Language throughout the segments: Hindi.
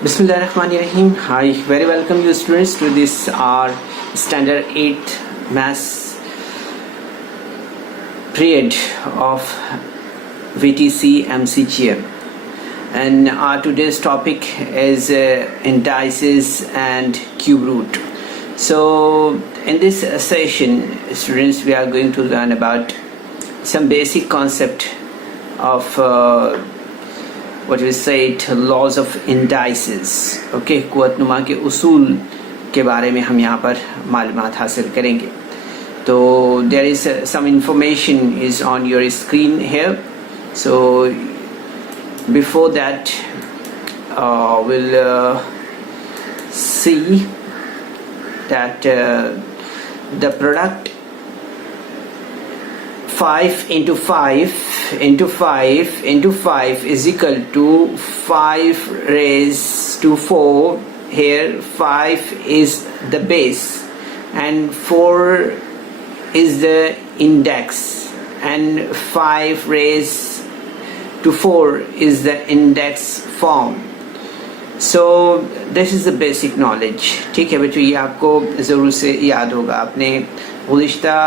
Bismillahirrahmanirrahim. Hi, very welcome you students to this our standard 8th maths period of VTC MCGM, and our today's topic is indices and cube root. So in this session, students, we are going to learn about some basic concept of what we said, laws of indices. Okay, कुव्वतनुमा के उसूल के बारे में हम यहाँ पर मालूमात हासिल करेंगे. तो there is some information is on your screen here. So before that we'll see that the product 5 into 5 into 5 into 5 is equal to 5 raised to 4. Here 5 is the base and 4 is the index, and 5 raised to 4 is the index form. So this is the basic knowledge. ठीक है बच्चों, ये आपको ज़रूर से याद होगा. आपने गुज़िश्ता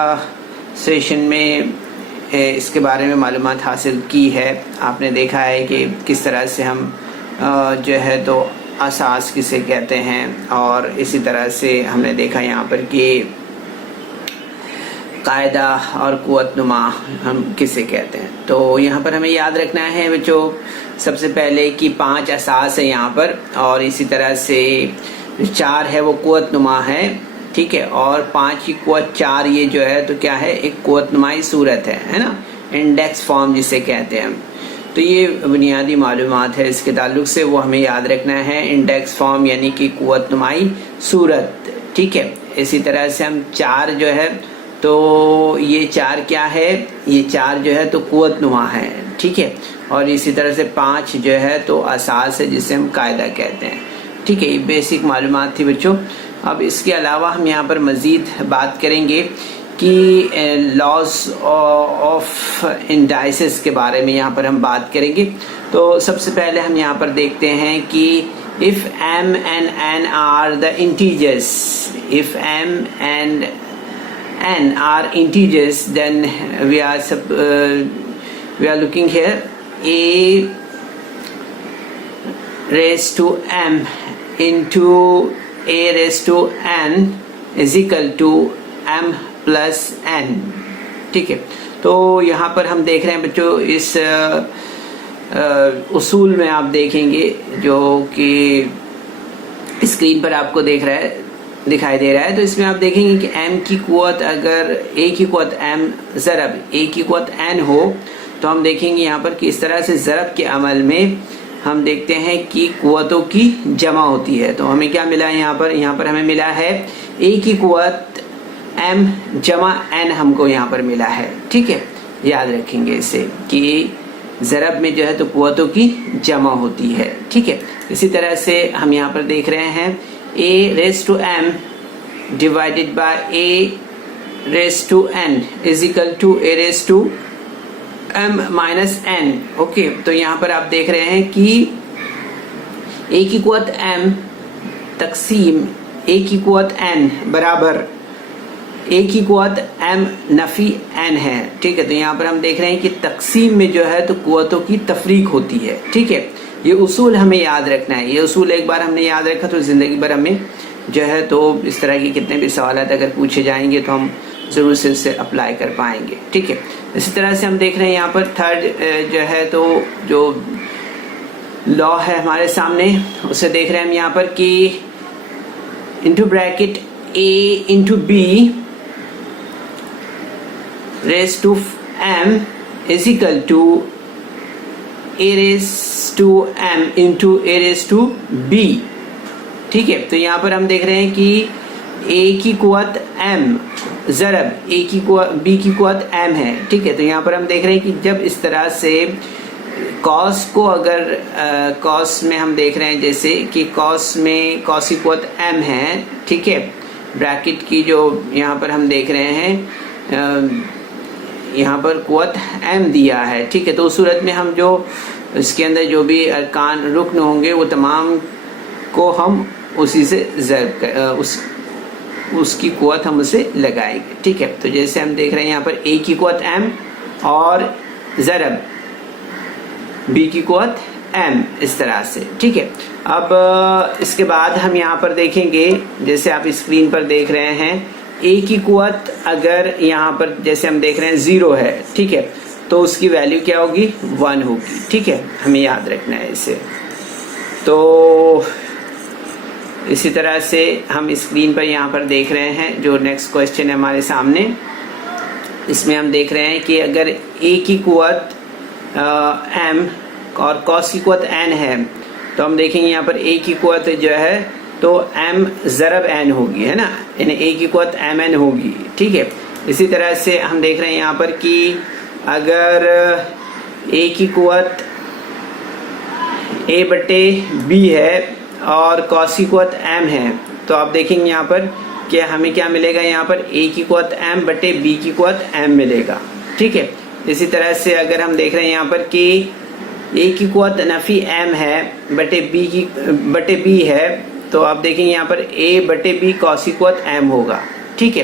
सेशन में इसके बारे में मालूमात हासिल की है. आपने देखा है कि किस तरह से हम जो है तो असास किसे कहते हैं, और इसी तरह से हमने देखा यहाँ पर कि कायदा और कुव्वतनुमा हम किसे कहते हैं. तो यहाँ पर हमें याद रखना है बच्चों सबसे पहले कि 5 असास है यहाँ पर, और इसी तरह से 4 है वो कुव्वतनुमा है. ठीक है, और 5 की कुव्वत 4 ये जो है तो क्या है, एक कुव्वतनुमाई सूरत है ना, इंडेक्स फॉर्म जिसे कहते हैं हम. तो ये बुनियादी मालूमात है इसके ताल्लुक से, वो हमें याद रखना है. इंडेक्स फॉर्म यानी कि कुव्वतनुमाई सूरत. ठीक है, इसी तरह से हम 4 जो है तो ये 4 क्या है, ये 4 जो है तो कुव्वतनुमा है. ठीक है, और इसी तरह से 5 जो है तो असास है जिसे हम कायदा कहते हैं. ठीक है, ये बेसिक मालूमात थी बच्चों. अब इसके अलावा हम यहाँ पर मज़ीद बात करेंगे कि लॉज ऑफ इंडाइसेस के बारे में यहाँ पर हम बात करेंगे. तो सबसे पहले हम यहाँ पर देखते हैं कि if m and n are the integers, if m and n are integers, then we are looking here a raised to m into a raised to n is equal to m plus n. ठीक है, तो यहाँ पर हम देख रहे हैं बच्चों इस उसूल में आप देखेंगे जो कि स्क्रीन पर आपको दिखाई दे रहा है. तो इसमें आप देखेंगे कि m की कुव्वत, अगर a की कुव्वत m ज़रब a की कुव्वत n हो, तो हम देखेंगे यहाँ पर कि इस तरह से ज़रब के अमल में हम देखते हैं कि कुव्वतों की जमा होती है. तो हमें क्या मिला है यहाँ पर हमें मिला है a की कुव्वत m जमा n हमको यहाँ पर मिला है. ठीक है, याद रखेंगे इसे कि ज़रब में जो है तो कुव्वतों की जमा होती है. ठीक है, इसी तरह से हम यहाँ पर देख रहे हैं a raised to m divided by a raised to n is equal to a raised to m minus n. Okay, तो यहाँ पर आप देख रहे हैं कि a की कुव्वत m तकसीम a की कुव्वत n बराबर a की कुव्वत m नफी n है. ठीक है, तो यहाँ पर हम देख रहे हैं कि तकसीम में जो है तो कुव्वतों की तफरीक होती है. ठीक है, ये उसूल हमें याद रखना है. ये उसूल एक बार हमने याद रखा तो ज़िंदगी भर हमें जो है तो इस तरह के कितने भी सवाल अगर पूछे जाएंगे तो हम ज़रूर से उससे अप्लाई कर पाएंगे. ठीक है, इसी तरह से हम देख रहे हैं यहाँ पर थर्ड जो है तो जो लॉ है हमारे सामने, उसे देख रहे हैं हम यहाँ पर कि into bracket a into b raise to m is equal to a raised to m into a raised to b. ठीक है, तो यहाँ पर हम देख रहे हैं कि a की कुव्वत m ज़रब a की कुव्वत b की कुव्वत m है. ठीक है, तो यहाँ पर हम देख रहे हैं कि जब इस तरह से कॉस को अगर कॉस में हम देख रहे हैं जैसे कि कॉस में कॉस की कुव्वत m है. ठीक है, ब्रैकेट की जो यहाँ पर हम देख रहे हैं यहाँ पर कुव्वत m दिया है. ठीक है, तो उस सूरत में हम जो इसके अंदर जो भी अरकान रुकन होंगे वो तमाम को हम उसी से ज़रब उसकी कुव्वत हम उसे लगाएंगे, ठीक है। तो जैसे हम देख रहे हैं यहाँ पर a की कुव्वत m और ज़रब b की कुव्वत m, इस तरह से, ठीक है। अब इसके बाद हम यहाँ पर देखेंगे, जैसे आप स्क्रीन पर देख रहे हैं, a की कुव्वत अगर यहाँ पर जैसे हम देख रहे हैं 0 है, ठीक है, तो उसकी वैल्यू क्या होगी, 1 होगी, ठीक है, हमें याद रखना है इसे। तो इसी तरह से हम स्क्रीन पर यहाँ पर देख रहे हैं जो नेक्स्ट क्वेश्चन है हमारे सामने, इसमें हम देख रहे हैं कि अगर a की कुव्वत m और cos की कुव्वत n है, तो हम देखेंगे यहाँ पर a की कुव्वत जो है तो m ज़रब n होगी, है ना, यानी a की कुव्वत mn होगी, ठीक है। इसी तरह से हम देख रहे हैं यहाँ पर कि अगर a की कुव्वत a बटे b है और cos की कुव्वत m है, तो आप देखेंगे यहाँ पर कि हमें क्या मिलेगा, यहाँ पर a की कुव्वत m बटे b की कुव्वत m मिलेगा, ठीक है। इसी तरह से अगर हम देख रहे हैं यहाँ पर कि a की कुव्वत नफी m है बटे b है, तो आप देखेंगे यहाँ पर a बटे b cos की कुव्वत m होगा, ठीक है।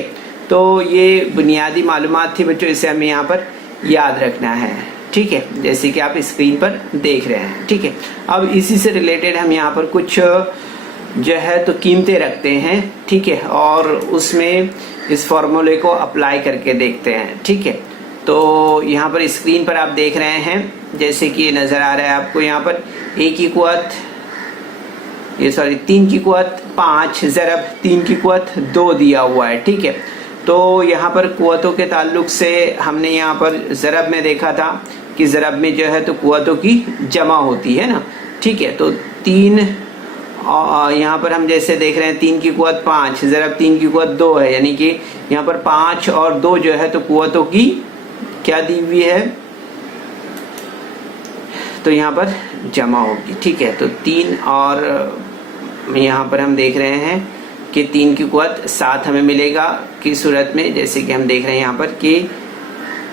तो ये बुनियादी मालूमात थी बच्चों, इसे हमें यहाँ पर याद रखना है, ठीक है, जैसे कि आप स्क्रीन पर देख रहे हैं, ठीक है। अब इसी से रिलेटेड हम यहाँ पर कुछ जो है तो कीमतें रखते हैं, ठीक है, और उसमें इस फॉर्मूले को अप्लाई करके देखते हैं, ठीक है। तो यहाँ पर स्क्रीन पर आप देख रहे हैं, जैसे कि ये नज़र आ रहा है आपको, यहाँ पर a की कुव्वत 3 की कुव्वत 5 ज़रब 3 की कुव्वत 2 दिया हुआ है, ठीक है। तो यहाँ पर कुव्वतों के ताल्लुक से हमने यहाँ पर ज़रब में देखा था कि ज़रब में जो है तो कुव्वतों की जमा होती है ना, ठीक है। तो 3 यहाँ पर हम जैसे देख रहे हैं 3 की कुव्वत 5 ज़रब 3 की कुव्वत 2 है, यानी कि यहाँ पर 5 और 2 जो है तो कुव्वतों की क्या दी हुई है, तो यहाँ पर जमा होगी, ठीक है। तो 3 और यहाँ पर हम देख रहे हैं कि 3 की कुव्वत 7 हमें मिलेगा की सूरत में, जैसे कि हम देख रहे हैं यहाँ पर कि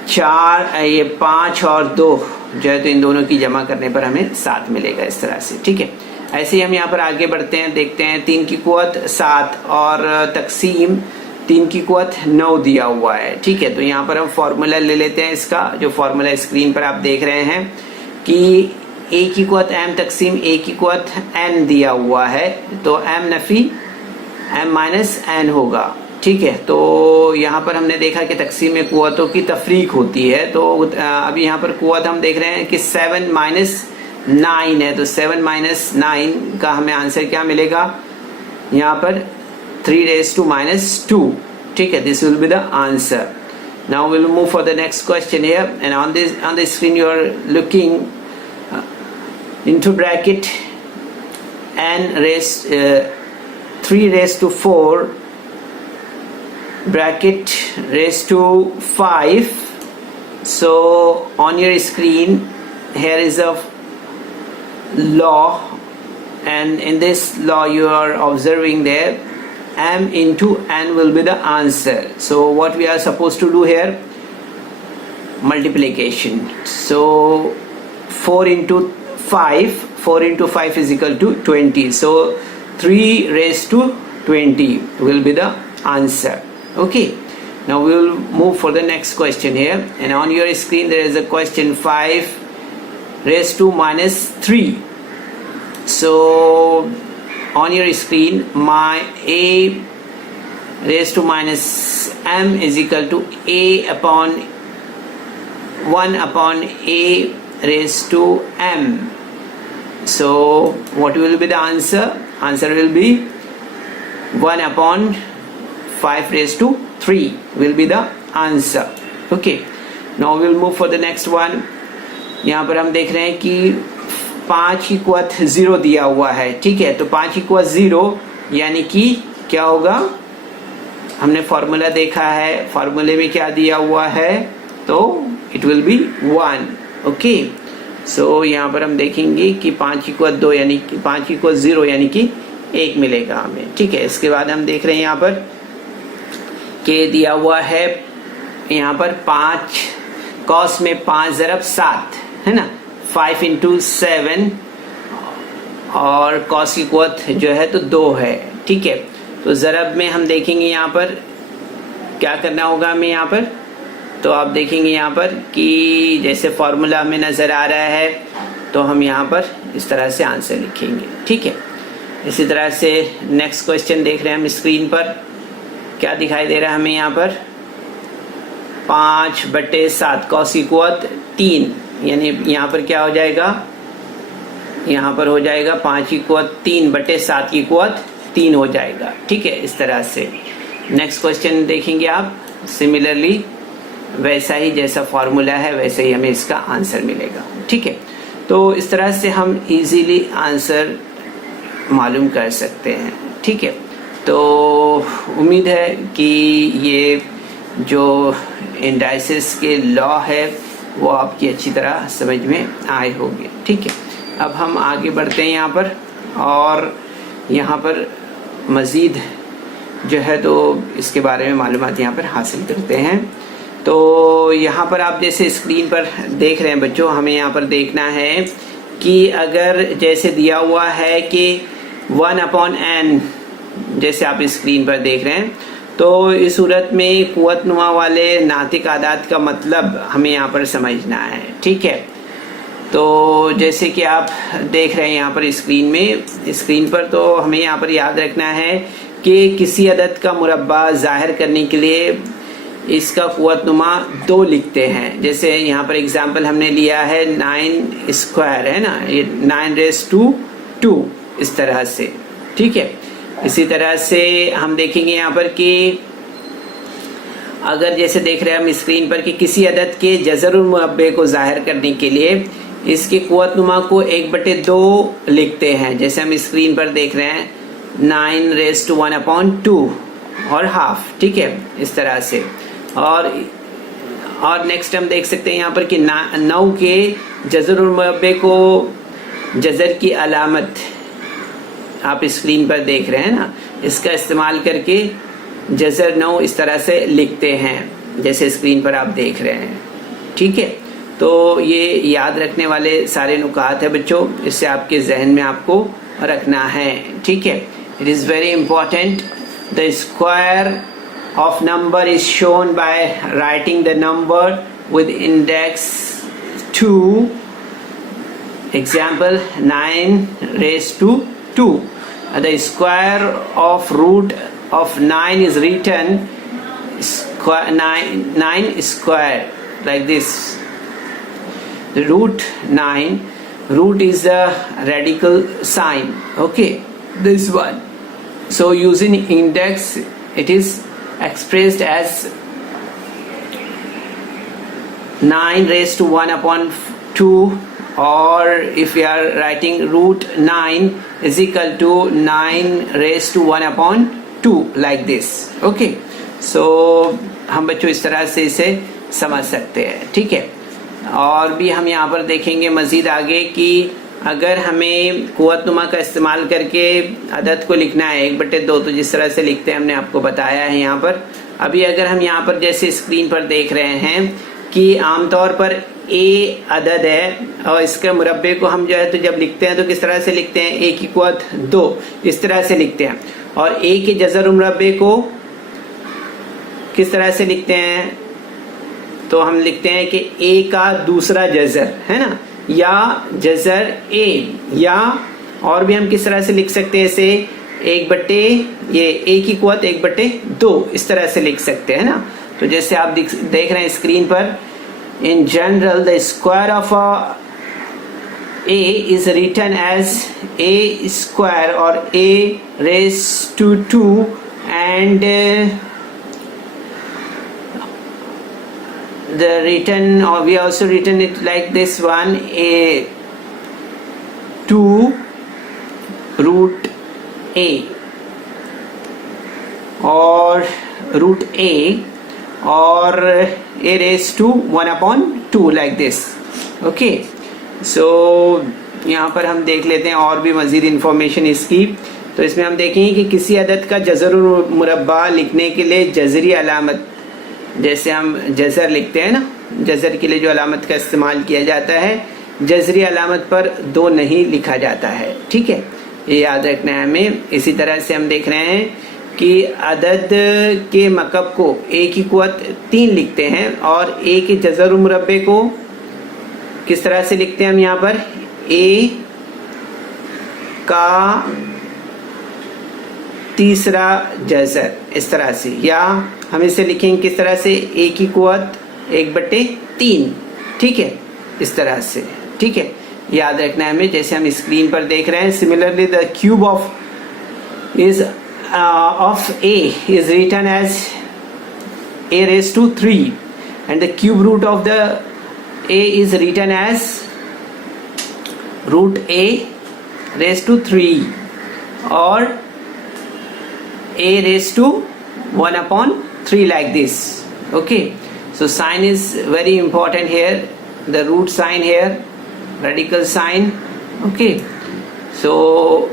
5 और 2 जो है तो इन दोनों की जमा करने पर हमें 7 मिलेगा, इस तरह से, ठीक है। ऐसे ही हम यहाँ पर आगे बढ़ते हैं, देखते हैं 3 की कुव्वत 7 और तकसीम 3 की कुव्वत 9 दिया हुआ है, ठीक है। तो यहाँ पर हम फॉर्मूला ले लेते हैं इसका, जो फॉर्मूला स्क्रीन पर आप देख रहे हैं कि a की कुव्वत m तकसीम a की कुव्वत n दिया हुआ है, तो m Nafi m minus n होगा, ठीक है। तो यहाँ पर हमने देखा कि तकसीम में कुव्वतों की तफरीक होती है, तो अभी यहाँ पर कुव्वत हम देख रहे हैं कि 7 माइनस 9 है, तो 7 माइनस 9 का हमें आंसर क्या मिलेगा, यहाँ पर 3 raised to minus 2, ठीक है। This will be the answer. Now will move for the next question here, and on the screen you are looking into bracket n raised 3 raised to 4 bracket raised to 5. So on your screen here is a law, and in this law you are observing there m into n will be the answer. So what we are supposed to do here, multiplication. So 4 into 5 is equal to 20, so 3 raised to 20 will be the answer, okay. Now we will move for the next question here, and on your screen there is a question 5 raised to minus 3. So on your screen my a raised to minus m is equal to a upon 1 upon a raised to m. So what will be the answer? Answer will be 1 upon 5 raised to 3 will be the answer, okay. Now we will move for the next one. यहाँ पर हम देख रहे हैं कि 5 की कुव्वत 0 दिया हुआ है, ठीक है। तो 5 की कुव्वत 0 यानी कि क्या होगा, हमने फॉर्मूला देखा है, फॉर्मूले में क्या दिया हुआ है, तो इट विल बी 1, ओके। सो यहाँ पर हम देखेंगे कि 5 की कुव्वत 2 यानी कि 5 की कुव्वत 0 यानी कि 1 मिलेगा हमें, ठीक है। इसके बाद हम देख रहे हैं यहाँ पर के दिया हुआ है, यहाँ पर 5 कॉस में 5 ज़रब 7 है ना, 5 into 7 और कॉस की कुव्वत जो है तो 2 है। ठीक है, तो ज़रब में हम देखेंगे यहाँ पर क्या करना होगा हमें यहाँ पर। तो आप देखेंगे यहाँ पर कि जैसे फॉर्मूला में नज़र आ रहा है तो हम यहाँ पर इस तरह से आंसर लिखेंगे। ठीक है, इसी तरह से नेक्स्ट क्वेश्चन देख रहे हैं हम स्क्रीन पर, क्या दिखाई दे रहा है हमें यहाँ पर 5/7 कॉस की कुव्वत 3, यानी यहाँ पर क्या हो जाएगा, यहाँ पर हो जाएगा 5 की कुव्वत 3/7 की कुव्वत 3 हो जाएगा। ठीक है, इस तरह से नेक्स्ट क्वेश्चन देखेंगे आप। सिमिलरली वैसा ही जैसा फॉर्मूला है वैसे ही हमें इसका आंसर मिलेगा। ठीक है, तो इस तरह से हम इजीली आंसर मालूम कर सकते हैं। ठीक है, तो उम्मीद है कि ये जो इंडाइसेस के लॉ है वो आपकी अच्छी तरह समझ में आए होंगे। ठीक है, अब हम आगे बढ़ते हैं यहाँ पर, और यहाँ पर मज़ीद जो है तो इसके बारे में मालूमात यहाँ पर हासिल करते हैं। तो यहाँ पर आप जैसे स्क्रीन पर देख रहे हैं बच्चों, हमें यहाँ पर देखना है कि अगर जैसे दिया हुआ है कि 1/n, जैसे आप स्क्रीन पर देख रहे हैं, तो इस सूरत में कुव्वत नुमा वाले नातिक आदाद का मतलब हमें यहाँ पर समझना है। ठीक है, तो जैसे कि आप देख रहे हैं यहाँ पर स्क्रीन पर तो हमें यहाँ पर याद रखना है कि किसी अदद का मुरब्बा जाहिर करने के लिए इसका कुव्वत नुमा 2 लिखते हैं। जैसे यहाँ पर एग्जांपल हमने लिया है 9 स्क्वायर है ना, ये 9^2 इस तरह से। ठीक है, इसी तरह से हम देखेंगे यहाँ पर कि अगर जैसे देख रहे हैं हम स्क्रीन पर कि किसी अदद के जज़रुल मुरब्बे को जाहिर करने के लिए इसके कुव्वत नुमा को 1/2 लिखते हैं। जैसे हम स्क्रीन पर देख रहे हैं 9^1/2 और हाफ। ठीक है, इस तरह से। और नेक्स्ट हम देख सकते हैं यहाँ पर कि 9 के जज़रुल मुरब्बे को जज़र की अलामत आप स्क्रीन पर देख रहे हैं ना, इसका इस्तेमाल करके जज़र 9 इस तरह से लिखते हैं जैसे स्क्रीन पर आप देख रहे हैं। ठीक है, तो ये याद रखने वाले सारे नुकात है बच्चों, इससे आपके जहन में आपको रखना है। ठीक है, it is very important. The square of number is shown by writing the number with index 2. Example 9^2. The square of root of 9 is written 9 square like this. The root is a radical sign. Okay, this one. So using index it is expressed as 9^1/2, or if we are writing root 9 is equal to 9^1/2 like this. Okay, so हम बच्चों इस तरह से इसे समझ सकते हैं। ठीक है, और भी हम यहाँ पर देखेंगे मज़ीद आगे कि अगर हमें कुव्वत नुमा का इस्तेमाल करके अदद को लिखना है 1/2, तो जिस तरह से लिखते हैं हमने आपको बताया है यहाँ पर। अभी अगर हम यहाँ पर जैसे स्क्रीन पर देख रहे हैं कि आमतौर पर a अदद है और इसके मुरब्बे को हम जो है तो जब लिखते हैं तो किस तरह से लिखते हैं, a की कुव्वत 2 इस तरह से लिखते हैं। और a के जज़र मुरब्बे को किस तरह से लिखते हैं, तो हम लिखते हैं कि a का दूसरा जज़र है ना, या जज़र a, या और भी हम किस तरह से लिख सकते हैं इसे 1/, ये a की कुव्वत 1/2 इस तरह से लिख सकते हैं ना। तो जैसे आप देख रहे हैं स्क्रीन पर, in general the square of a is written as a square or a^2 and the written, or we also written it like this one, a2√a or √a or a^1/2 like this. Okay, so यहाँ पर हम देख लेते हैं और भी मज़ीद इंफॉर्मेशन इसकी। तो इसमें हम देखेंगे कि किसी अदद का जज़रुल मुरब्बा लिखने के लिए जज़री अलामत, जैसे हम जज़र लिखते हैं ना, जज़र के लिए जो अलामत का इस्तेमाल किया जाता है जजरी अलामत पर 2 नहीं लिखा जाता है। ठीक है, ये याद रखना है हमें। इसी तरह से हम देख रहे हैं कि अदद के मकब को ए की कुव्वत 3 लिखते हैं और ए के जज़र मुरब्बे को किस तरह से लिखते हैं हम यहाँ पर, ए का तीसरा जज़र, इस तरह से, या हम इसे लिखेंगे किस तरह से, ए की कुव्वत 1/3। ठीक है, इस तरह से। ठीक है, याद रखना है हमें, जैसे हम स्क्रीन पर देख रहे हैं। Similarly the cube of a is written as a raised to 3 and the cube root of the a is written as root a raised to 3 or a raised to 1/3 like this. Okay, so sign is very important here, the root sign here, radical sign. Okay, so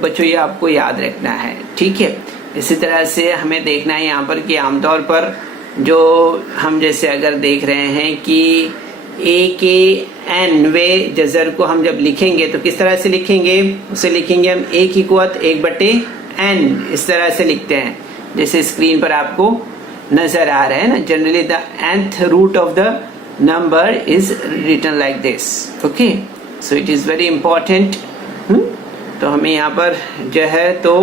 बच्चों ये आपको याद रखना है। ठीक है, इसी तरह से हमें देखना है यहाँ पर कि आमतौर पर जो हम जैसे अगर देख रहे हैं कि ए के एन वे जज़र को हम जब लिखेंगे तो किस तरह से लिखेंगे, उसे लिखेंगे हम ए की कुव्वत 1/n, इस तरह से लिखते हैं जैसे स्क्रीन पर आपको नजर आ रहा है ना। Generally the nth root of the number is written like this. Okay, so it is very important. तो हमें यहाँ पर जो है तो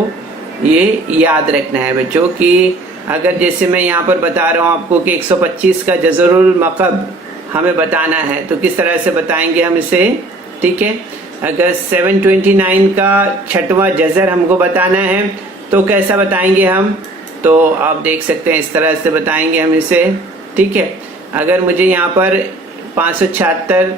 ये याद रखना है बच्चों कि अगर जैसे मैं यहाँ पर बता रहा हूँ आपको कि 125 का जज़रुल मकब हमें बताना है तो किस तरह से बताएंगे हम इसे। ठीक है, अगर 729 का 6वां जज़र हमको बताना है तो कैसा बताएंगे हम, तो आप देख सकते हैं इस तरह से बताएंगे हम इसे। ठीक है, अगर मुझे यहाँ पर 576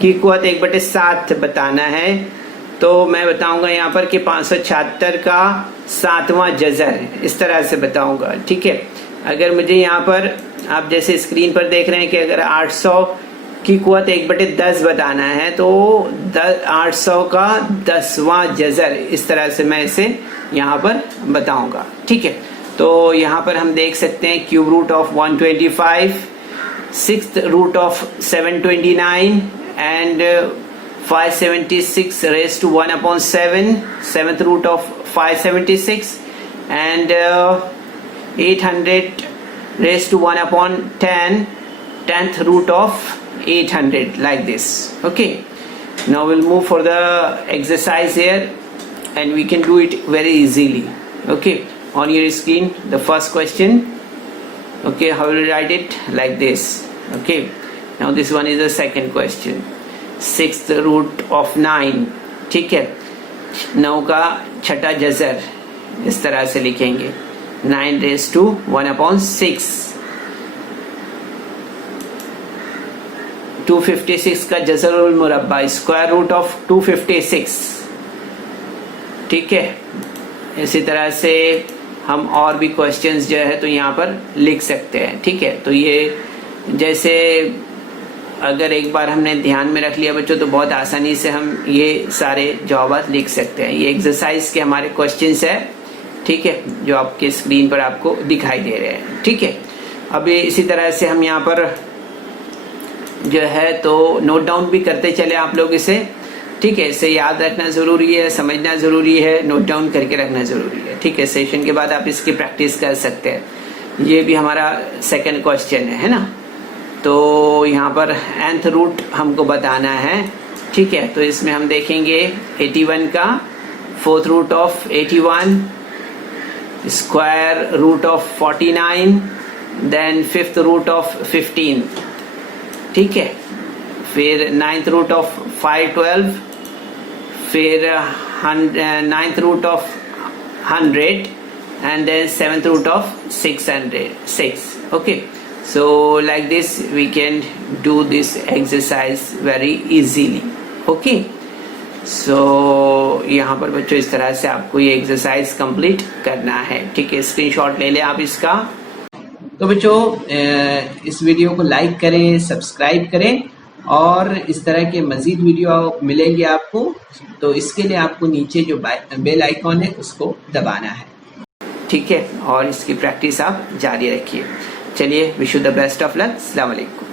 की कुव्वत 1/7 बताना है तो मैं बताऊंगा यहाँ पर कि 576 का 7वां जज़र, इस तरह से बताऊंगा। ठीक है, अगर मुझे यहाँ पर आप जैसे स्क्रीन पर देख रहे हैं कि अगर 800 की कुव्वत 1/10 बताना है तो 800 का 10वां जज़र, इस तरह से मैं इसे यहाँ पर बताऊंगा। ठीक है, तो यहाँ पर हम देख सकते हैं cube root of 125, 6th root of 729 and 576 raised to 1/7, 7th root of 576 and 800 raised to 1/10, 10th root of 800 like this. Okay, now we'll move for the exercise here and we can do it very easily. Okay, on your screen the first question. Okay, how will you write it like this? Okay, now this one is the second question. 6th root of 9। ठीक है, 9 का 6वां जज़र, इस तरह से लिखेंगे 9 raised to 1/6। 256 का जज़रुल मुरब्बा, स्क्वायर रूट ऑफ 256। ठीक है, इसी तरह से हम और भी क्वेश्चंस जो है तो यहाँ पर लिख सकते हैं। ठीक है, तो ये जैसे अगर एक बार हमने ध्यान में रख लिया बच्चों तो बहुत आसानी से हम ये सारे जवाब लिख सकते हैं। ये एक्सरसाइज के हमारे क्वेश्चंस है। ठीक है, जो आपके स्क्रीन पर आपको दिखाई दे रहे हैं। ठीक है, अब इसी तरह से हम यहाँ पर जो है तो नोट डाउन भी करते चले आप लोग इसे। ठीक है, इसे याद रखना ज़रूरी है, समझना ज़रूरी है, नोट डाउन करके रखना ज़रूरी है। ठीक है, सेशन के बाद आप इसकी प्रैक्टिस कर सकते हैं। ये भी हमारा सेकंड क्वेश्चन है ना। तो यहाँ पर nth रूट हमको बताना है। ठीक है, तो इसमें हम देखेंगे 81 का 4th root of 81, square root of 49, then 5th root of 15। ठीक है, फिर 9th रूट ऑफ 512, फिर 9th root of 100 and then 7th root of 606. Okay, so like this we can do this exercise very easily. Okay, so यहाँ पर बच्चों इस तरह से आपको ये एक्सरसाइज कंप्लीट करना है। ठीक है, स्क्रीनशॉट ले लें आप इसका। तो बच्चों इस वीडियो को लाइक करें, सब्सक्राइब करें और इस तरह के मज़ीद वीडियो मिलेंगे आपको। तो इसके लिए आपको नीचे जो बेल आइकॉन है उसको दबाना है। ठीक है, और इसकी प्रैक्टिस आप जारी रखिए। चलिए, wish you the best of luck. अस्सलाम वालेकुम।